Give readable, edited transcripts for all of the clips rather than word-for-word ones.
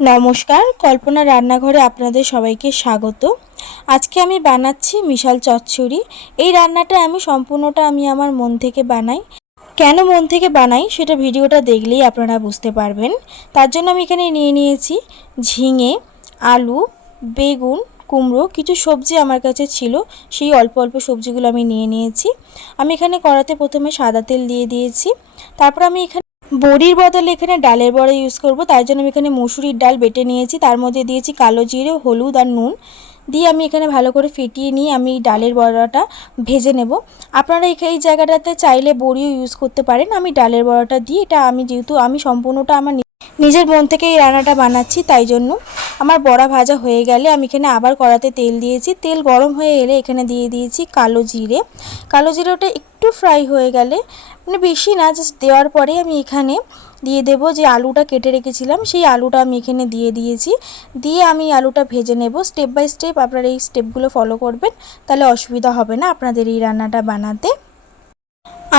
নমস্কার, কল্পনা রান্নাঘরে আপনাদের সবাইকে স্বাগত। আজকে আমি বানাচ্ছি মিশাল চচ্চড়ি। এই রান্নাটা আমি সম্পূর্ণটা আমার মন থেকে বানাই। কেন মন থেকে বানাই সেটা ভিডিওটা দেখলেই আপনারা বুঝতে পারবেন। তার জন্য আমি এখানে নিয়ে নিয়েছি ঝিঙে, আলু, বেগুন, কুমড়ো, কিছু সবজি আমার কাছে ছিল, সেই অল্প অল্প সবজিগুলো আমি নিয়ে নিয়েছি। আমি এখানে কড়াতে প্রথমে সাদা তেল দিয়ে দিয়েছি। তারপর আমি এখানে বড়ির বদলে এখানে ডালের বড়া ইউজ করব। তার জন্য আমি এখানে মসুরির ডাল বেটে নিয়েছি, তার মধ্যে দিয়েছি কালো জিরে, হলুদ আর নুন দিয়ে আমি এখানে ভালো করে ফেটিয়ে নিয়ে আমি ডালের বড়াটা ভেজে নেব। আপনারা এই জায়গাটাতে চাইলে বড়িও ইউজ করতে পারেন। আমি ডালের বড়াটা দিই, এটা যেহেতু আমি সম্পূর্ণটা আমার নিজের মন থেকে এই রান্নাটা বানাচ্ছি, তাই জন্য আমার বড়া ভাজা হয়ে গেলে আমি এখানে আবার কড়াতে তেল দিয়েছি। তেল গরম হয়ে এলে এখানে দিয়ে দিয়েছি কালো জিরে। কালো জিরেটা একটু ফ্রাই হয়ে গেলে, বেশি না, জাস্ট দেওয়ার পরে আমি এখানে দিয়ে দেব যে আলুটা কেটে রেখেছিলাম, সেই আলুটা আমি এখানে দিয়ে দিয়েছি। দিয়ে আমি আলুটা ভেজে নেব। স্টেপ বাই স্টেপ আপনারা এই স্টেপগুলো ফলো করবেন, তাহলে অসুবিধা হবে না আপনাদের এই রান্নাটা বানাতে।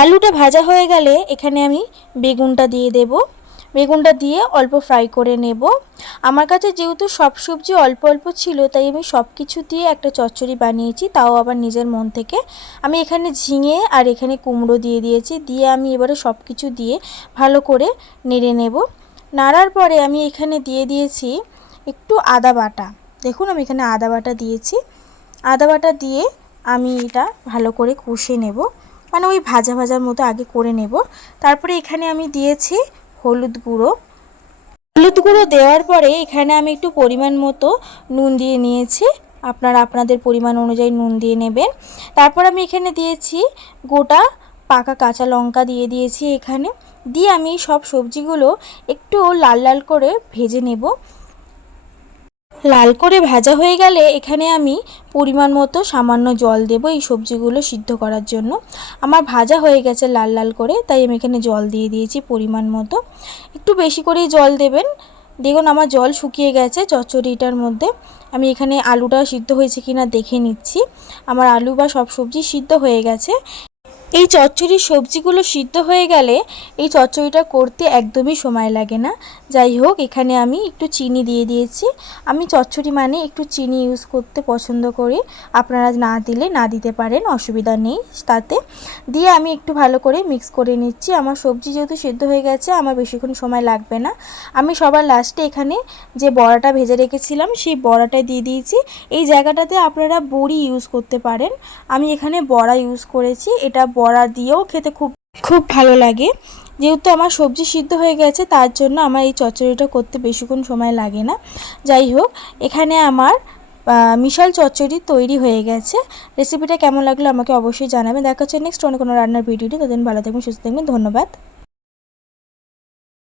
আলুটা ভাজা হয়ে গেলে এখানে আমি বেগুনটা দিয়ে দেব। বেগুনটা দিয়ে অল্প ফ্রাই করে নেব। আমার কাছে যেহেতু সব সবজি অল্প অল্প ছিল, তাই আমি সব কিছু দিয়ে একটা চচ্চড়ি বানিয়েছি, তাও আবার নিজের মন থেকে। আমি এখানে ঝিঙে আর এখানে কুমড়ো দিয়ে দিয়েছি। দিয়ে আমি এবারে সব কিছু দিয়ে ভালো করে নেড়ে নেব। নাড়ার পরে আমি এখানে দিয়ে দিয়েছি একটু আদা বাটা। দেখুন আমি এখানে আদা বাটা দিয়েছি। আদা বাটা দিয়ে আমি এটা ভালো করে কষে নেব, ওই ভাজা ভাজার মতো আগে করে নেব। তারপরে এখানে আমি দিয়েছি হলুদ গুঁড়ো। হলুদ গুঁড়ো দেওয়ার পরে এখানে আমি একটু পরিমাণ মতো নুন দিয়ে নিয়েছি। আপনারা আপনাদের পরিমাণ অনুযায়ী নুন দিয়ে নেবেন। তারপর আমি এখানে দিয়েছি গোটা পাকা কাঁচা লঙ্কা দিয়ে দিয়েছি এখানে। দিয়ে আমি সব সবজিগুলো একটু লাল লাল করে ভেজে নেব। লাল করে ভাজা হয়ে গেলে এখানে আমি পরিমাণ মতো সামান্য জল দেব এই সবজিগুলো সিদ্ধ করার জন্য। আমার ভাজা হয়ে গেছে লাল লাল করে, তাই আমি এখানে জল দিয়ে দিয়েছি পরিমাণ মতো। একটু বেশি করেই জল দেবেন। দেখুন আমার জল শুকিয়ে গেছে চচ্চড়িটার মধ্যে। আমি এখানে আলুটা সিদ্ধ হয়েছে কিনা দেখে নিচ্ছি। আমার আলু বা সব সবজি সিদ্ধ হয়ে গেছে। এই চচ্চড়ির সবজিগুলো সিদ্ধ হয়ে গেলে এই চচ্চড়িটা করতে একদমই সময় লাগে না। যাই হোক, এখানে আমি একটু চিনি দিয়ে দিয়েছি। আমি চচ্চড়ি মানে একটু চিনি ইউজ করতে পছন্দ করি। আপনারা না দিলে না দিতে পারেন, অসুবিধা নেই তাতে। দিয়ে আমি একটু ভালো করে মিক্স করে নিচ্ছি। আমার সবজি যেহেতু সিদ্ধ হয়ে গেছে, আমার বেশিক্ষণ সময় লাগবে না। আমি সবার লাস্টে এখানে যে বড়াটা ভেজে রেখেছিলাম সেই বড়াটা দিয়ে দিয়েছি। এই জায়গাটাতে আপনারা বড়ি ইউজ করতে পারেন, আমি এখানে বড়া ইউজ করেছি। এটা বড়া দিয়েও খেতে খুব খুব ভালো লাগে। যেহেতু আমার সবজি সিদ্ধ হয়ে গেছে, তার জন্য আমার এই চচ্চড়িটা করতে বেশিক্ষণ সময় লাগে না। যাই হোক, এখানে আমার মিশাল চচ্চড়ি তৈরি হয়ে গেছে। রেসিপিটা কেমন লাগলো আমাকে অবশ্যই জানাবেন। দেখা হচ্ছে নেক্সট অন্য কোনো রান্নার ভিডিওটি। ততদিন ভালো থাকবেন, সুস্থ থাকবেন। ধন্যবাদ।